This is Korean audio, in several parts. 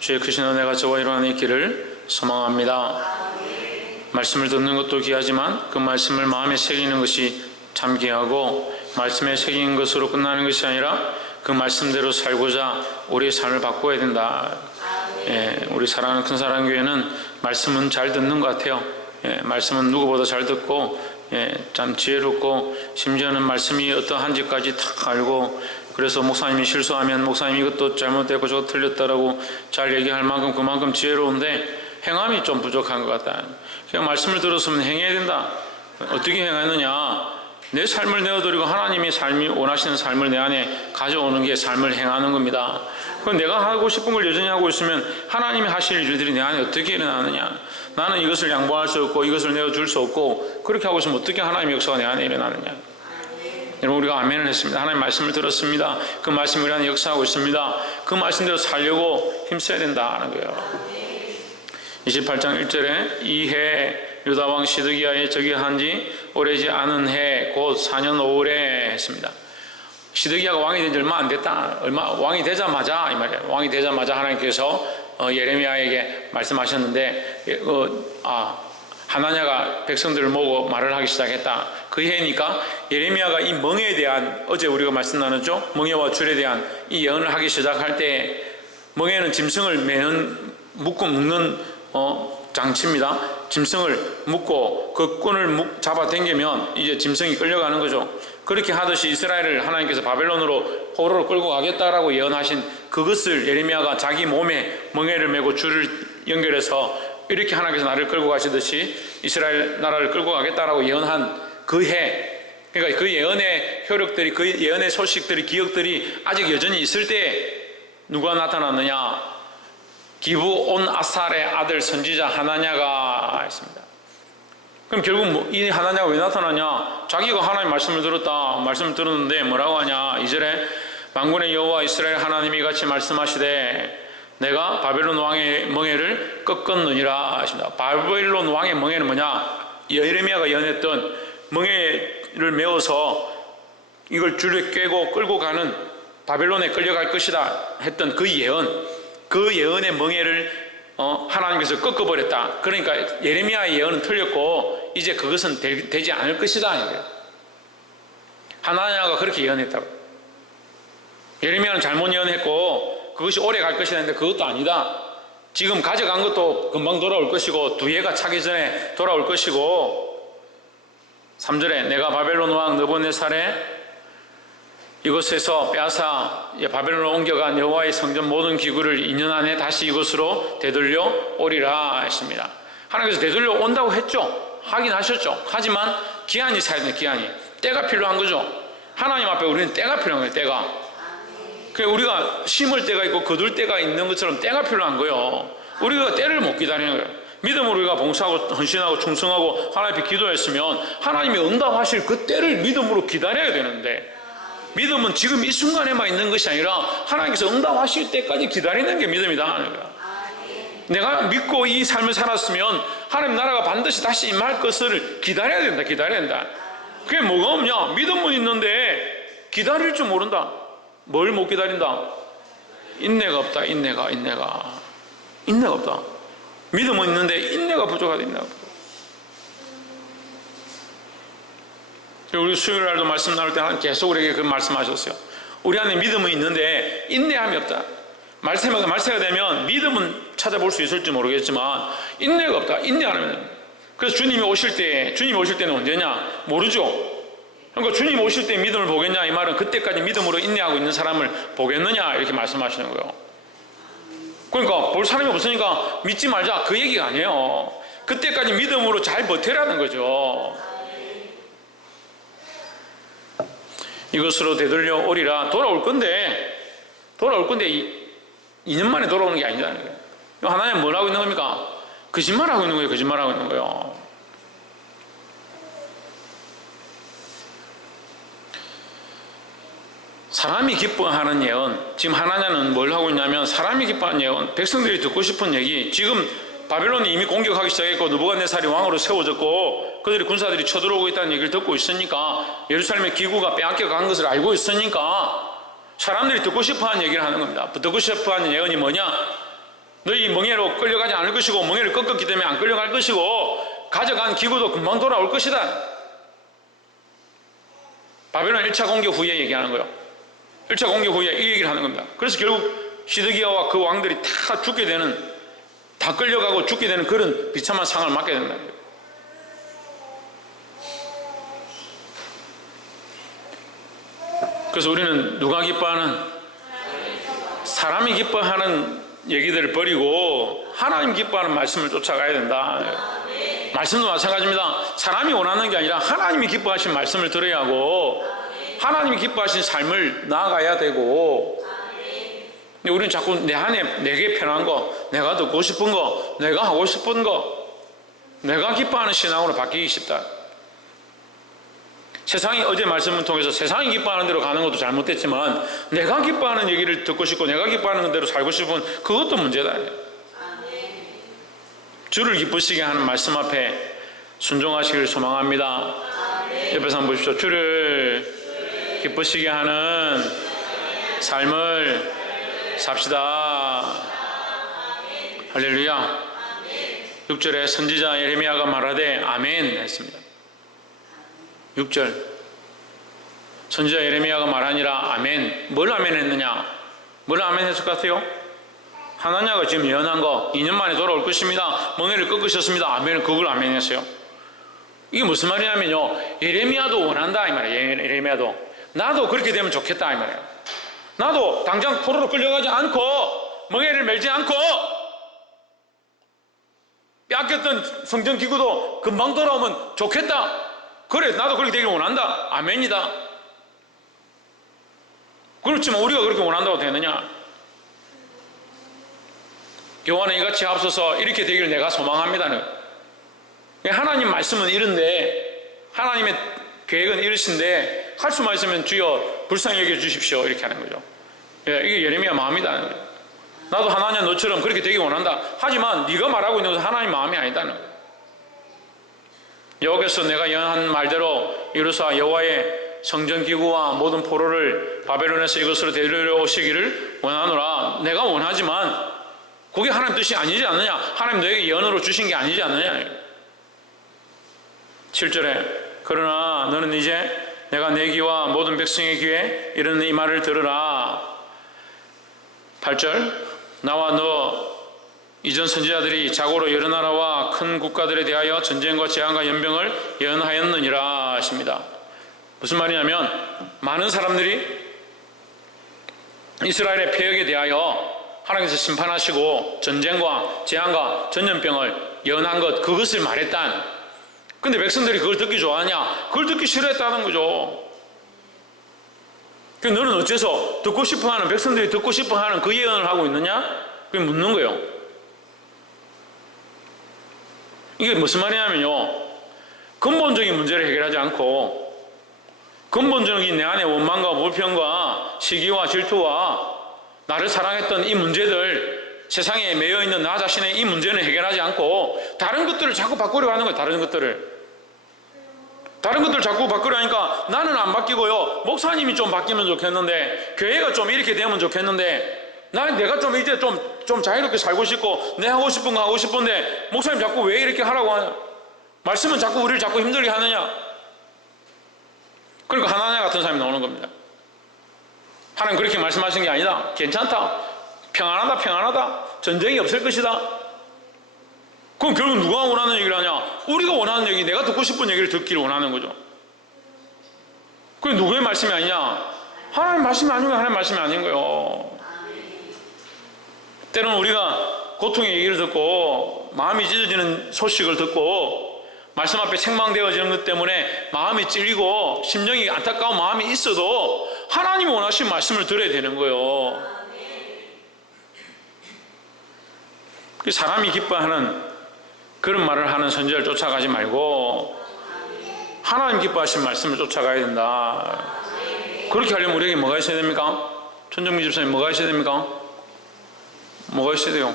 주의 크신 은혜가 저와 일어나는 있기를 소망합니다. 말씀을 듣는 것도 귀하지만 그 말씀을 마음에 새기는 것이 참 귀하고, 말씀에 새긴 것으로 끝나는 것이 아니라 그 말씀대로 살고자 우리의 삶을 바꿔야 된다. 우리 사랑하는 큰사랑교회는 말씀은 잘 듣는 것 같아요. 말씀은 누구보다 잘 듣고 참 지혜롭고, 심지어는 말씀이 어떠한지까지 다 알고, 그래서 목사님이 실수하면 목사님 이것도 잘못되고 저거 틀렸다라고 잘 얘기할 만큼 그만큼 지혜로운데 행함이 좀 부족한 것 같다. 그냥 말씀을 들었으면 행해야 된다. 어떻게 행하느냐? 내 삶을 내어드리고 하나님이 원하시는 삶을 내 안에 가져오는 게 삶을 행하는 겁니다. 그럼 내가 하고 싶은 걸 여전히 하고 있으면 하나님이 하실 일들이 내 안에 어떻게 일어나느냐? 나는 이것을 양보할 수 없고 이것을 내어줄 수 없고, 그렇게 하고 있으면 어떻게 하나님의 역사가 내 안에 일어나느냐? 여러분, 우리가 아멘을 했습니다. 하나님 말씀을 들었습니다. 그 말씀이 우리 안에 역사하고 있습니다. 그 말씀대로 살려고 힘써야 된다는 거예요. 28장 1절에 이해 유다왕 시드기야의 즉위한 지 오래지 않은 해 곧 4년 5월에 했습니다. 시드기야가 왕이 된 지 얼마 안 됐다. 왕이 되자마자 이 말이에요. 왕이 되자마자 하나님께서 예레미야에게 말씀하셨는데, 하나냐가 백성들을 모으고 말을 하기 시작했다. 그 해니까 예레미야가 이 멍에에 대한, 어제 우리가 말씀 나눴죠? 멍에와 줄에 대한 이 예언을 하기 시작할 때, 멍에는 짐승을 묶는 장치입니다. 짐승을 묶고 그 끈을 잡아 당기면 이제 짐승이 끌려가는 거죠. 그렇게 하듯이 이스라엘을 하나님께서 바벨론으로 포로로 끌고 가겠다라고 예언하신 그것을 예레미야가 자기 몸에 멍에를 메고 줄을 연결해서 이렇게 하나님께서 나를 끌고 가시듯이 이스라엘 나라를 끌고 가겠다라고 예언한 그 해, 그러니까 그 예언의 효력들이, 그 예언의 소식들이, 기억들이 아직 여전히 있을 때 누가 나타났느냐? 기브온 아살의 아들 선지자 하나냐가 있습니다. 그럼 결국 이 하나냐가 왜 나타나냐? 자기가 하나님 말씀을 들었는데 뭐라고 하냐? 2절에 만군의 여호와 이스라엘 하나님이 같이 말씀하시되 내가 바벨론 왕의 멍에를 꺾었느니라 하십니다. 바벨론 왕의 멍에는 뭐냐? 예레미야가 예언했던 멍에를 메워서 이걸 줄에 꿰고 끌고 가는, 바벨론에 끌려갈 것이다 했던 그 예언, 그 예언의 멍에를 하나님께서 꺾어버렸다. 그러니까 예레미야의 예언은 틀렸고 이제 그것은 되지 않을 것이다. 하나냐가 그렇게 예언했다고. 예레미야는 잘못 예언했고 그것이 오래 갈 것이다 했는데 그것도 아니다. 지금 가져간 것도 금방 돌아올 것이고 두 해가 차기 전에 돌아올 것이고, 3절에 내가 바벨론 왕 느부갓네살의 이곳에서 빼앗아 바벨론으로 옮겨간 여호와의 성전 모든 기구를 2년 안에 다시 이곳으로 되돌려 오리라 했습니다. 하나님께서 되돌려 온다고 했죠. 하긴 하셨죠. 하지만 기한이 차야 돼요. 기한이. 때가 필요한 거죠. 하나님 앞에 우리는 때가 필요한 거예요. 때가. 그러니까 우리가 심을 때가 있고 거둘 때가 있는 것처럼 때가 필요한 거예요. 우리가 때를 못 기다리는 거예요. 믿음으로 우리가 봉사하고 헌신하고 충성하고 하나님 앞에 기도했으면 하나님이 응답하실 그 때를 믿음으로 기다려야 되는데, 믿음은 지금 이 순간에만 있는 것이 아니라 하나님께서 응답하실 때까지 기다리는 게 믿음이다. 내가 믿고 이 삶을 살았으면 하나님 나라가 반드시 다시 임할 것을 기다려야 된다. 기다려야 된다. 그게 뭐가 없냐? 믿음은 있는데 기다릴 줄 모른다. 뭘 못 기다린다? 인내가 없다. 인내가 없다. 믿음은 있는데 인내가 부족하다. 인내가 부족하다. 우리 수요일 날도 말씀 나눌 때 하나님 계속 우리에게 그 말씀하셨어요. 우리 안에 믿음은 있는데 인내함이 없다. 말세가 되면 믿음은 찾아볼 수 있을지 모르겠지만 인내가 없다. 인내 안 하면. 그래서 주님이 오실 때는 언제냐? 모르죠. 그러니까 주님 오실 때 믿음을 보겠냐? 이 말은 그때까지 믿음으로 인내하고 있는 사람을 보겠느냐? 이렇게 말씀하시는 거예요. 그러니까 볼 사람이 없으니까 믿지 말자, 그 얘기가 아니에요. 그때까지 믿음으로 잘 버텨라는 거죠. 이것으로 되돌려 오리라. 돌아올 건데 2년 만에 돌아오는 게 아니라는 거예요. 하나님 뭘 하고 있는 겁니까? 거짓말하고 있는 거예요. 거짓말하고 있는 거예요. 사람이 기뻐하는 예언. 지금 하나냐는 뭘 하고 있냐면 사람이 기뻐하는 예언, 백성들이 듣고 싶은 얘기. 지금 바벨론이 이미 공격하기 시작했고 느부갓네살이 왕으로 세워졌고 그들이 군사들이 쳐들어오고 있다는 얘기를 듣고 있으니까, 예루살렘의 기구가 빼앗겨 간 것을 알고 있으니까 사람들이 듣고 싶어하는 얘기를 하는 겁니다. 듣고 싶어하는 예언이 뭐냐? 너희 멍에로 끌려가지 않을 것이고 멍에를 꺾었기 때문에 안 끌려갈 것이고 가져간 기구도 금방 돌아올 것이다. 바벨론 1차 공격 후에 얘기하는 거예요. 1차 공격 후에 이 얘기를 하는 겁니다. 그래서 결국 시드기야와 그 왕들이 다 죽게 되는, 다 끌려가고 죽게 되는 그런 비참한 상을 맞게 된다는 거예요. 그래서 우리는 누가 기뻐하는? 사람이 기뻐하는 얘기들을 버리고 하나님 기뻐하는 말씀을 쫓아가야 된다. 말씀도 마찬가지입니다. 사람이 원하는 게 아니라 하나님이 기뻐하신 말씀을 들어야 하고 하나님이 기뻐하신 삶을 나아가야 되고, 근데 우리는 자꾸 내 안에 내게 편한 거, 내가 듣고 싶은 거, 내가 하고 싶은 거, 내가 기뻐하는 신앙으로 바뀌기 쉽다. 세상이, 어제 말씀을 통해서 세상이 기뻐하는 대로 가는 것도 잘못됐지만 내가 기뻐하는 얘기를 듣고 싶고 내가 기뻐하는 대로 살고 싶은 그것도 문제다. 주를 기쁘시게 하는 말씀 앞에 순종하시길 소망합니다. 옆에서 한번 보십시오. 주를 기쁘시게 하는 삶을 삽시다. 할렐루야. 6절에 선지자 예레미야가 말하되 아멘 했습니다. 6절 선지자 예레미야가 말하니라 아멘. 뭘 아멘 했느냐? 뭘 아멘 했을 것 같아요? 하나냐가 지금 예언한 거 2년 만에 돌아올 것입니다. 멍에를 꺾으셨습니다. 아멘. 그걸 아멘 했어요. 이게 무슨 말이냐면요, 예레미야도 원한다 이 말이에요. 예레미야도 나도 그렇게 되면 좋겠다 이 말이에요. 나도 당장 포로로 끌려가지 않고 멍에를 멜지 않고 뺏겼던 성전기구도 금방 돌아오면 좋겠다. 그래, 나도 그렇게 되길 원한다. 아멘이다. 그렇지만 우리가 그렇게 원한다고 되느냐? 요한은 이같이 앞서서 이렇게 되기를 내가 소망합니다는. 하나님 말씀은 이런데, 하나님의 계획은 이러신데 할 수만 있으면 주여 불쌍히 여겨 주십시오 이렇게 하는 거죠. 이게 예레미야 마음이다. 나도 하나님 너처럼 그렇게 되기 원한다. 하지만 네가 말하고 있는 것은 하나님 마음이 아니다는 거예요. 여기서 내가 예언한 말대로 이루사 여호와의 성전기구와 모든 포로를 바벨론에서 이것으로 데려오시기를 원하노라. 내가 원하지만 그게 하나님 뜻이 아니지 않느냐? 하나님 너에게 예언으로 주신 게 아니지 않느냐? 7절에 그러나 너는 이제 내가 내 귀와 모든 백성의 귀에 이르는 이 말을 들으라. 8절 나와 너 이전 선지자들이 자고로 여러 나라와 큰 국가들에 대하여 전쟁과 재앙과 연병을 예언하였느니라 하십니다. 무슨 말이냐면 많은 사람들이 이스라엘의 폐역에 대하여 하나님께서 심판하시고 전쟁과 재앙과 전염병을 예언한 것, 그것을 말했단. 근데 백성들이 그걸 듣기 좋아하냐? 그걸 듣기 싫어했다는 거죠. 그럼 너는 어째서 듣고 싶어하는, 백성들이 듣고 싶어하는 그 예언을 하고 있느냐? 그게 묻는 거예요. 이게 무슨 말이냐면요, 근본적인 문제를 해결하지 않고 근본적인 내 안의 원망과 불평과 시기와 질투와 나를 사랑했던 이 문제들, 세상에 매여있는 나 자신의 이 문제는 해결하지 않고 다른 것들을 자꾸 바꾸려 하는 거예요. 다른 것들을 자꾸 바꾸려 하니까 나는 안 바뀌고요, 목사님이 좀 바뀌면 좋겠는데, 교회가 좀 이렇게 되면 좋겠는데, 내가 좀 이제 좀 자유롭게 살고 싶고 내 하고 싶은 거 하고 싶은데 목사님 자꾸 왜 이렇게 하라고 하냐? 말씀은 자꾸 우리를 자꾸 힘들게 하느냐? 그러니까 하나냐 같은 사람이 나오는 겁니다. 하나님 그렇게 말씀하신 게 아니다. 괜찮다. 평안하다. 전쟁이 없을 것이다. 그럼 결국 누가 원하는 얘기를 하냐? 우리가 원하는 얘기, 내가 듣고 싶은 얘기를 듣기를 원하는 거죠. 그게 누구의 말씀이 아니냐? 하나님 말씀이 아니고 하나님 말씀이 아닌 거예요. 때로는 우리가 고통의 얘기를 듣고 마음이 찢어지는 소식을 듣고 말씀 앞에 책망되어지는 것 때문에 마음이 찔리고 심정이 안타까운 마음이 있어도 하나님이 원하신 말씀을 들어야 되는 거예요. 사람이 기뻐하는 그런 말을 하는 선지자를 쫓아가지 말고 하나님 기뻐하신 말씀을 쫓아가야 된다. 그렇게 하려면 우리에게 뭐가 있어야 됩니까? 천정미 집사님, 뭐가 있어야 됩니까? 뭐가 있어야 돼요?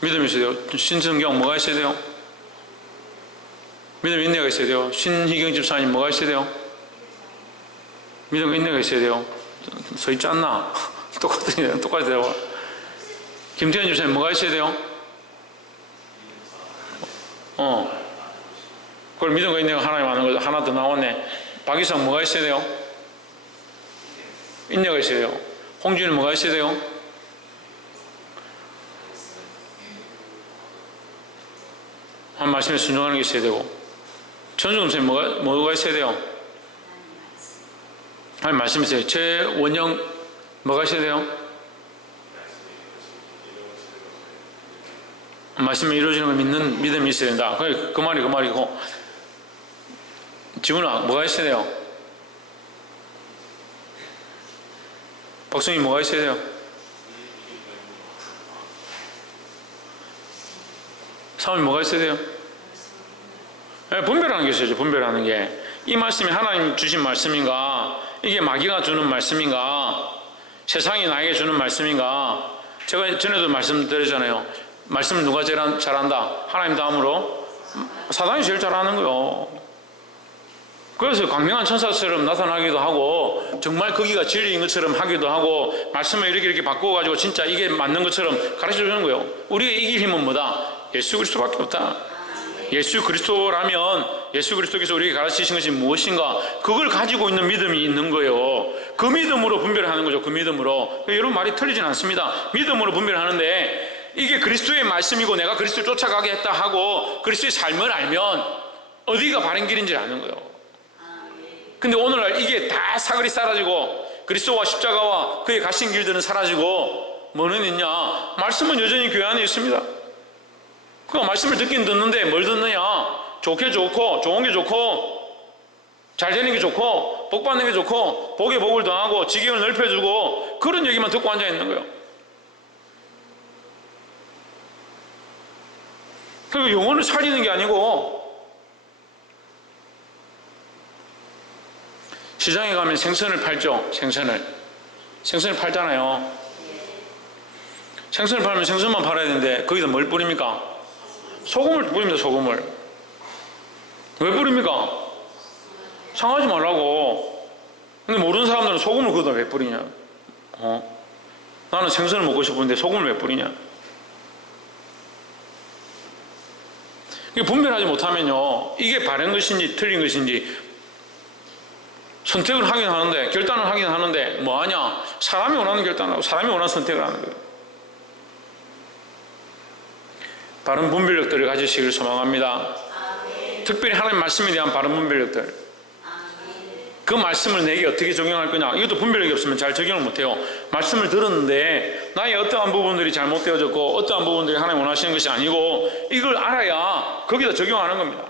믿음이 있어야 돼요. 신성경 뭐가 있어야 돼요? 믿음 인내가 있어야 돼요. 신희경 집사님 뭐가 있어야 돼요? 믿음 인내가 있어야 돼요. 서 있지 않나? 똑같아 대답. 김태현 집사님 뭐가 있어야 돼요? 그걸 믿음과 인내가 하나님 하는 거 하나 더 나왔네. 박이상 뭐가 있어야 돼요? 인내가 있어야 돼요. 홍준이는 뭐가 있어야 돼요? 한 말씀에 순종하는 게 있어야 되고. 전주금 선생님 뭐가 있어야 돼요? 한 말씀 있어요. 최원영 뭐가 있어야 돼요? 말씀이 이루어지는 걸 믿는 믿음이 있어야 된다. 그 말이고. 지훈아 뭐가 있어야 돼요? 박성희 뭐가 있어야 돼요? 사람이 뭐가 있어야 돼요? 분별하는 게 있어야죠. 분별하는 게. 이 말씀이 하나님 주신 말씀인가? 이게 마귀가 주는 말씀인가? 세상이 나에게 주는 말씀인가? 제가 전에도 말씀드렸잖아요. 말씀을 누가 제일 잘한다? 하나님 다음으로 사단이 제일 잘하는 거예요. 그래서 광명한 천사처럼 나타나기도 하고 정말 거기가 진리인 것처럼 하기도 하고 말씀을 이렇게 바꿔가지고 진짜 이게 맞는 것처럼 가르쳐주는 거예요. 우리가 이길 힘은 뭐다? 예수 그리스도밖에 없다. 예수 그리스도라면 예수 그리스도께서 우리에게 가르치신 것이 무엇인가? 그걸 가지고 있는 믿음이 있는 거예요. 그 믿음으로 분별하는 거죠. 그 믿음으로. 여러분 말이 틀리진 않습니다. 믿음으로 분별하는데 이게 그리스도의 말씀이고 내가 그리스도를 쫓아가게 했다 하고 그리스도의 삶을 알면 어디가 바른 길인지 아는 거예요. 근데 오늘날 이게 다 사글이 사라지고 그리스도와 십자가와 그의 가신 길들은 사라지고 뭐는 있냐? 말씀은 여전히 교회 안에 있습니다. 그 말씀을 듣긴 듣는데 뭘 듣느냐? 좋게 좋고 좋은 게 좋고 잘 되는 게 좋고 복 받는 게 좋고 복에 복을 더하고 지경을 넓혀주고 그런 얘기만 듣고 앉아 있는 거예요. 그리고 영혼을 살리는 게 아니고 시장에 가면 생선을 팔죠. 생선을 팔잖아요. 생선을 팔면 생선만 팔아야 되는데 거기다 뭘 뿌립니까? 소금을 뿌립니다. 소금을. 왜 뿌립니까? 상하지 말라고. 근데 모르는 사람들은 소금을 거기다 왜 뿌리냐? 나는 생선을 먹고 싶은데 소금을 왜 뿌리냐? 이게 분별하지 못하면요, 이게 바른 것인지 틀린 것인지 선택을 하긴 하는데, 결단을 하긴 하는데 뭐하냐? 사람이 원하는 결단을 하고 사람이 원하는 선택을 하는 거예요. 바른 분별력들을 가지시길 소망합니다. 특별히 하나님 말씀에 대한 바른 분별력들. 그 말씀을 내게 어떻게 적용할 거냐? 이것도 분별력이 없으면 잘 적용을 못해요. 말씀을 들었는데 나의 어떠한 부분들이 잘못되어졌고 어떠한 부분들이 하나님 원하시는 것이 아니고 이걸 알아야 거기다 적용하는 겁니다.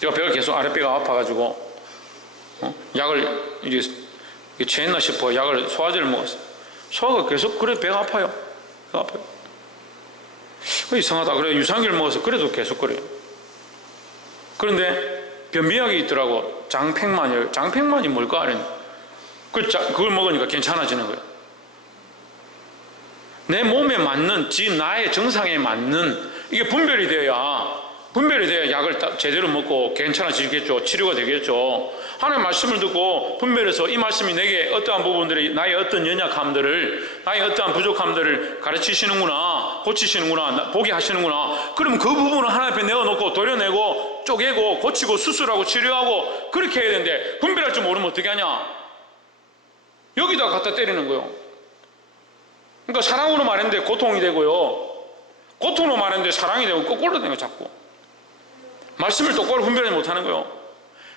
제가 배가 계속 아랫배가 아파가지고 약을 이제 취했나 싶어 약을 소화제를 먹었어요. 소화가 계속 그래 배가 아파요. 배가 아파요. 이상하다. 그래 유산균을 먹어서 그래도 계속 그래요. 그런데 변비약이 있더라고. 장팽만이에요. 장팽만이 뭘까? 그걸 먹으니까 괜찮아지는 거예요. 내 몸에 맞는 나의 정상에 맞는 이게 분별이 돼야 약을 제대로 먹고 괜찮아지겠죠. 치료가 되겠죠. 하나님의 말씀을 듣고 분별해서 이 말씀이 내게 어떠한 부분들이 나의 어떤 연약함들을 나의 어떠한 부족함들을 가르치시는구나, 고치시는구나, 보게 하시는구나. 그러면 그 부분을 하나님 앞에 내어놓고 도려내고 쪼개고 고치고 수술하고 치료하고 그렇게 해야 되는데 분별할 줄 모르면 어떻게 하냐? 여기다 갖다 때리는 거예요. 그러니까 사랑으로 말했는데 고통이 되고요, 고통으로 말했는데 사랑이 되고 거꾸로 되는 거예요. 자꾸 말씀을 똑바로 분별하지 못하는 거예요.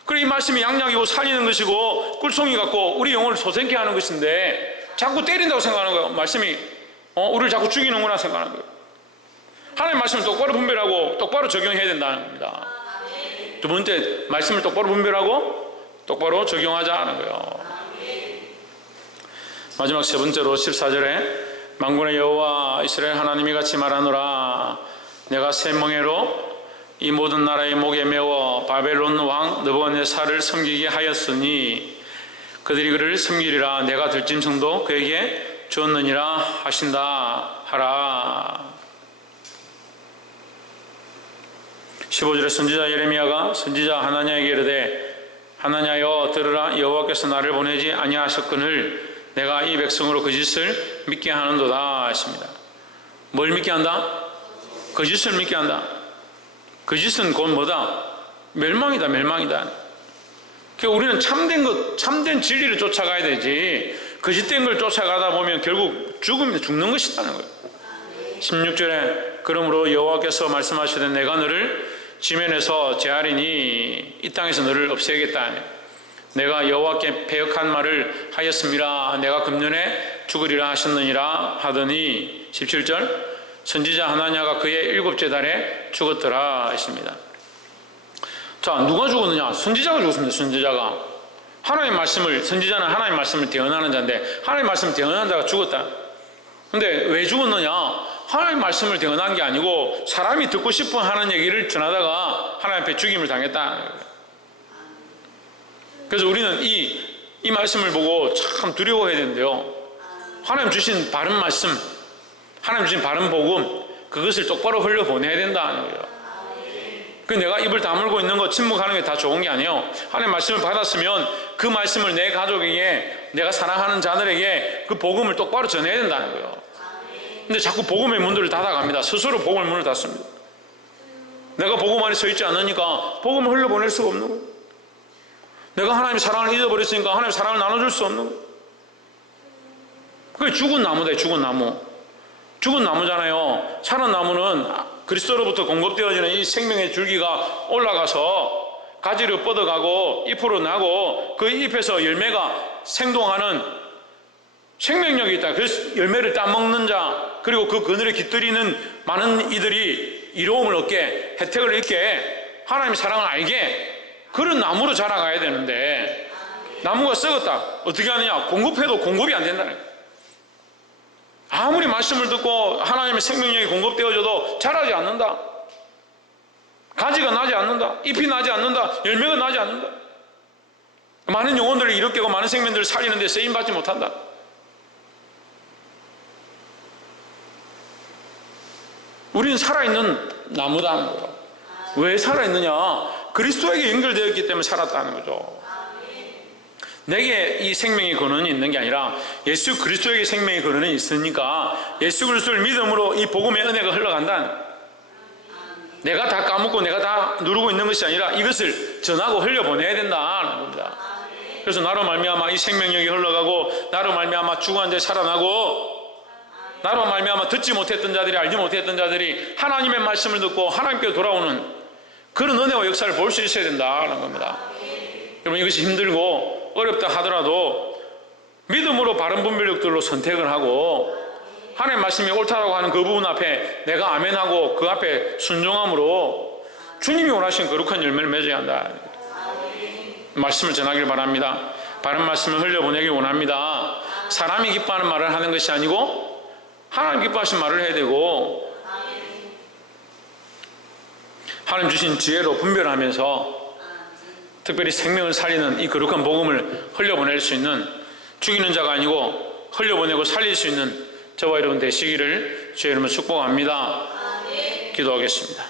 그래 이 말씀이 양약이고 살리는 것이고 꿀송이 같고 우리 영혼을 소생케 하는 것인데 자꾸 때린다고 생각하는 거예요. 말씀이 우리를 자꾸 죽이는구나 생각하는 거예요. 하나님의 말씀을 똑바로 분별하고 똑바로 적용해야 된다는 겁니다. 두 번째, 말씀을 똑바로 분별하고 똑바로 적용하자 하는 거예요. 마지막 세 번째로 14절에 만군의 여호와 이스라엘 하나님이 같이 말하노라. 내가 새 멍에로 이 모든 나라의 목에 메워 바벨론 왕 느부갓네살을 섬기게 하였으니 그들이 그를 섬기리라. 내가 들짐승도 그에게 주었느니라 하신다 하라. 15절에 선지자 예레미야가 선지자 하나냐에게 이르되 하나냐여 들으라. 여호와께서 나를 보내지 아니하셨거늘 내가 이 백성으로 거짓을 믿게 하는도다 하십니다. 뭘 믿게 한다? 거짓을 믿게 한다. 거짓은 곧 뭐다? 멸망이다, 멸망이다. 그러니까 우리는 참된 진리를 쫓아가야 되지, 거짓된 걸 쫓아가다 보면 결국 죽는 것이라는 거예요. 16절에 그러므로 여호와께서 말씀하시되 내가 너를 지면에서 제하리니 이 땅에서 너를 없애겠다. 내가 여호와께 배역한 말을 하였음이라. 내가 금년에 죽으리라 하셨느니라 하더니 17절 선지자 하나냐가 그의 7째 달에 죽었더라 했습니다. 자, 누가 죽었느냐? 선지자가 죽었습니다. 선지자가. 하나님 말씀을, 선지자는 하나님 말씀을 대언하는 자인데 하나님 말씀을 대언하는 자가 죽었다. 근데 왜 죽었느냐? 하나님 말씀을 대언한 게 아니고 사람이 듣고 싶어 하는 얘기를 전하다가 하나님 앞에 죽임을 당했다. 그래서 우리는 이 말씀을 보고 참 두려워해야 되는데요. 하나님 주신 바른 말씀, 하나님 주신 바른 복음, 그것을 똑바로 흘려보내야 된다는 거예요. 그 내가 입을 다물고 있는 거, 침묵하는 게 다 좋은 게 아니에요. 하나님 말씀을 받았으면 그 말씀을 내 가족에게, 내가 사랑하는 자들에게 그 복음을 똑바로 전해야 된다는 거예요. 근데 자꾸 복음의 문들을 닫아갑니다. 스스로 복음의 문을 닫습니다. 내가 복음 안에 서 있지 않으니까 복음을 흘려보낼 수가 없는 거예요. 내가 하나님의 사랑을 잊어버렸으니까 하나님의 사랑을 나눠줄 수 없는 거예요. 그게 죽은 나무다, 죽은 나무. 죽은 나무잖아요. 사는 나무는 그리스도로부터 공급되어지는 이 생명의 줄기가 올라가서 가지를 뻗어가고 잎으로 나고 그 잎에서 열매가 생동하는 생명력이 있다. 그래서 열매를 따먹는 자, 그리고 그 그늘에 깃들이는 많은 이들이 이로움을 얻게, 혜택을 얻게, 하나님의 사랑을 알게, 그런 나무로 자라가야 되는데 나무가 썩었다. 어떻게 하느냐? 공급해도 공급이 안 된다는 거예요. 아무리 말씀을 듣고 하나님의 생명력이 공급되어져도 자라지 않는다. 가지가 나지 않는다. 잎이 나지 않는다. 열매가 나지 않는다. 많은 영혼들을 일으키고 많은 생명들을 살리는 데 쓰임받지 못한다. 우리는 살아있는 나무다는 거예요. 왜 살아있느냐? 그리스도에게 연결되어 있기 때문에 살았다는 거죠. 내게 이 생명의 근원이 있는 게 아니라 예수 그리스도에게 생명의 근원이 있으니까 예수 그리스도를 믿음으로 이 복음의 은혜가 흘러간다. 내가 다 까먹고 내가 다 누르고 있는 것이 아니라 이것을 전하고 흘려보내야 된다는 겁니다. 그래서 나로 말미암아 이 생명력이 흘러가고, 나로 말미암아 죽은 자들이 살아나고, 나로 말미암아 듣지 못했던 자들이, 알지 못했던 자들이 하나님의 말씀을 듣고 하나님께 돌아오는 그런 은혜와 역사를 볼 수 있어야 된다는 겁니다. 여러분, 이것이 힘들고 어렵다 하더라도 믿음으로 바른 분별력들로 선택을 하고 하나님의 말씀이 옳다라고 하는 그 부분 앞에 내가 아멘하고 그 앞에 순종함으로 주님이 원하시는 거룩한 열매를 맺어야 한다. 말씀을 전하길 바랍니다. 바른 말씀을 흘려보내길 원합니다. 사람이 기뻐하는 말을 하는 것이 아니고 하나님 기뻐하신 말을 해야 되고, 하나님 주신 지혜로 분별하면서 특별히 생명을 살리는 이 거룩한 복음을 흘려보낼 수 있는, 죽이는 자가 아니고 흘려보내고 살릴 수 있는 저와 여러분 되시기를 주의 이름으로 축복합니다. 기도하겠습니다.